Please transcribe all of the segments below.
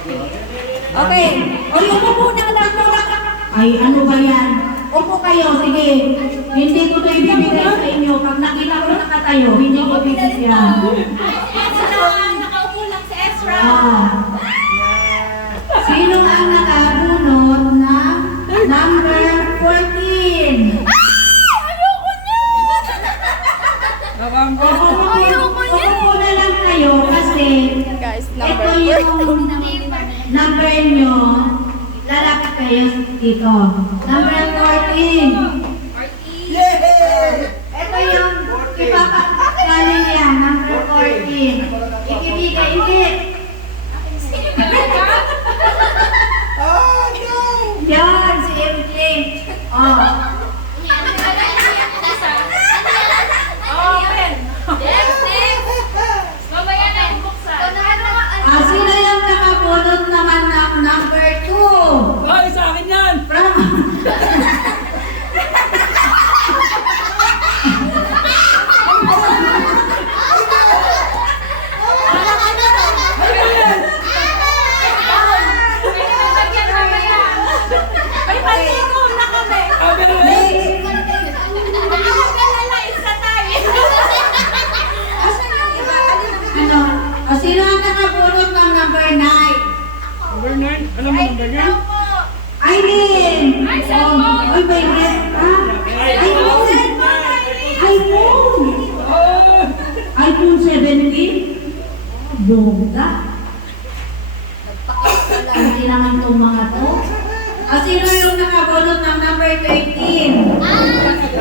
Okay. O yung upo na lang muna. Ay, ano ba yan? Upo kayo, sige. Hindi ko ito ibibigay sa inyo. Pag nakita ko nakatayo, hindi ko bibigyan. Nakaupo lang si Ezra. Sino ang nakabunot ng number 14? Ayoko niya! Upo na lang kayo kasi Guys, ito yung number nyo. Lalapit kayo dito. Number 14. Ito yung ipapakaling niya. Number 14. Ikibigay, hindi. Yan, si MJ. Oh. Sino yung nakabunot naman ng number 2? Ay, sa akin yan! Ano? Sino ang nakabunot ng number 9? Number 9? Alam mo number 9? Aileen! Ay, may get ka? iPhone! iPhone! iPhone 17? Bongga! Hindi naman itong mga to. Sino yung nakabunot ng number 13?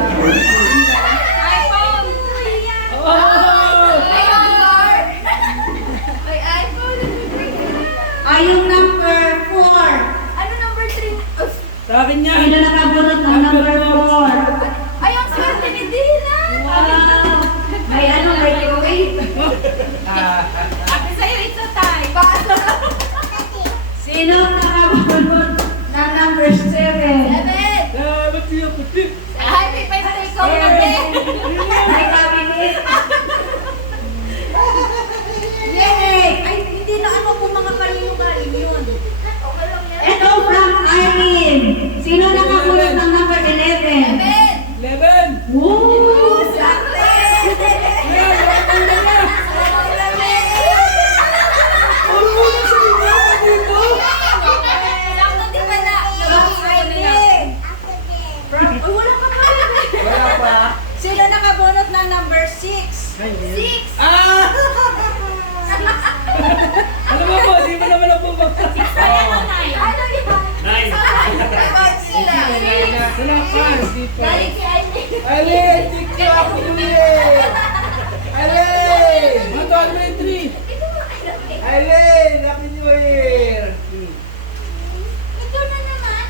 Yung number 4. Ano number 3? Sa akin yan! Sino nakabunot ng number 4? Ay, ang swerte ni Dina! Wow! May ano, may giveaway? Ate sa'yo, it's a tie. Sino nakabunot ng number 7? David! Ba't siya puti? Ay, may paisay ko kami. May cabinet. Yay! Ay, hindi na ano kung mga kaling yun. Ito from Irene. Sino nakabunot ng number 11? David! 11! Woo! Sakte! Sakto di pala. Wala pa! Sino nakabunot ng number 6? 6! Ano ba po? Di mo naman ang bumagta. Ano yan? 9! Sila. Sila cars dito. Galing si Aileen. Alin! Tiktok ako ulit! Alin! Mato, Alin 3! Alin! Happy New Year! Ito na naman.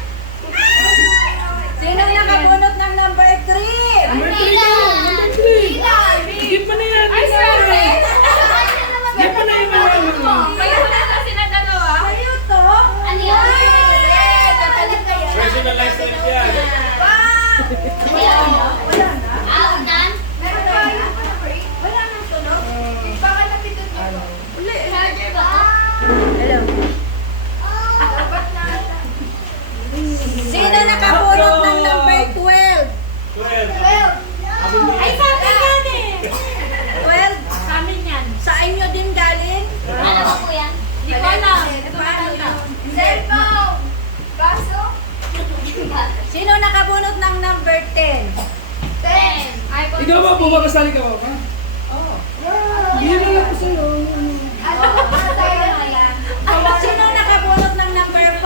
Sino nakabunot ng number 3? Number 3 na! Number 3! Higit pa na yan! Ay, sorry. Higit pa na yung mga Kaya mo na kasi na dalawa. Sa'yo to? Ano yun? Kapalit ka yan. personalized life yan! Wala na? Aunan? Meron ba yung number 8? Wala nang tunog? Baka napindot mo. Uli. Charger ba? Hello. Dapat na. Sino nakabunot ng number 12? 12! Ay, sa akin yan eh. 12? Sa amin yan. Sa inyo din galing? Ano ba po yan? Hindi ko alam. Paano yun? Cellphone! Baso? Sino nakabunot ng number 10? 10. iPhone Ikaw ba 16. bumakasali ka ba? Ha? Oo. Hindi na lang ko sa'yo. Ano ba tayo na yan? Sino nakabunot ng number 5?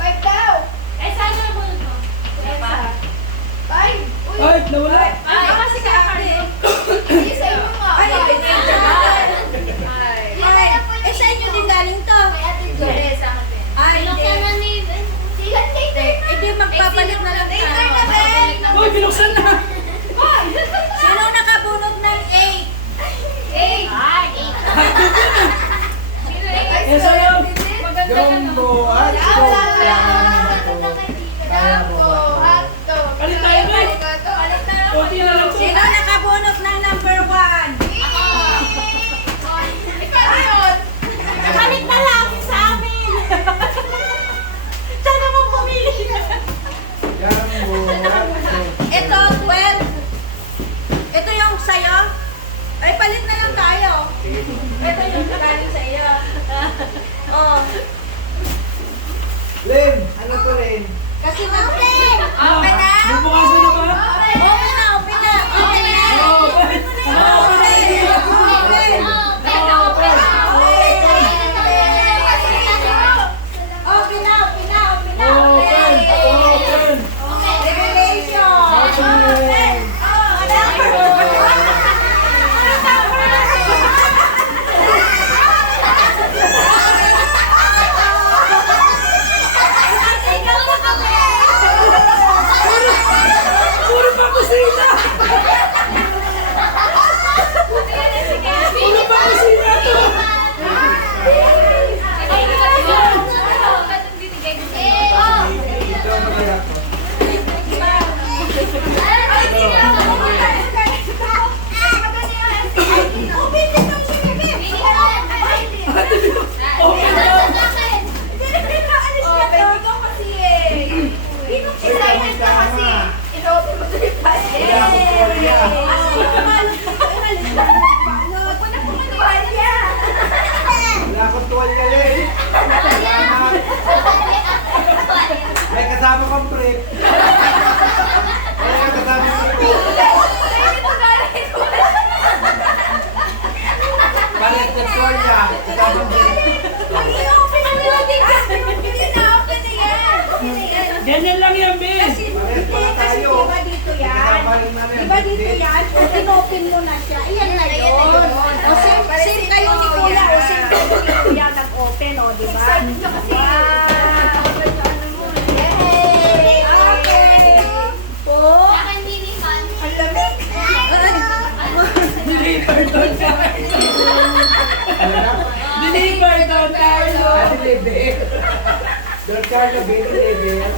5 daw. Eh, saan yung nabunod mo? Eva? 5. Uy. Ay, nawala. Ay, kasi ka ate. Hindi sa inyo nga. Ay, Ay, Eh, sa inyo din galing to? Kay Ate Jo. Sa akin din. Ay, Sinok hindi. naman ni... Sigat later na. Hindi, magpapalit na lang Later tayo. na, Ben. Uy, binuksan na! Sino nakabunot ng 8? 8. Ay, 8. Sino 8? Eh, sa'yo. Maganda na, no? Jumbo at Palit tayo, Ben. Konti na lang to. Sino nakabunot ng number 1? Ikaw yun. Nakalit na lang sa amin. Ito yung galing sa iyo. Oh. Len, ano to Len? Kasi open na? Bubukasan na ba? Open na, open na. Open na. Open! Open. Open na, open na, open na. Open! Open! Revelation. Puro pa kusina! Puro pa kusina to! Ito ang maganda to. Wala akong tuwalya Len. May kasama kang brief. May kasama kang brief. Palit na tuwalya. Kasama brief. Ganyan lang yan, Bis! Palit pala tayo. Kasama rin na rin. Diba dito yan? Kung in-open mo na siya, iyan na yun. O same kayo ni Kuya, o same kayo ni Kuya nag-open, o diba? Wow! Yay! Okay! Po! Ang lamig! Deliver doon, Carlo! Ano na? Deliver doon, Carlo! Deliver. Don Carlo, baby, deliver.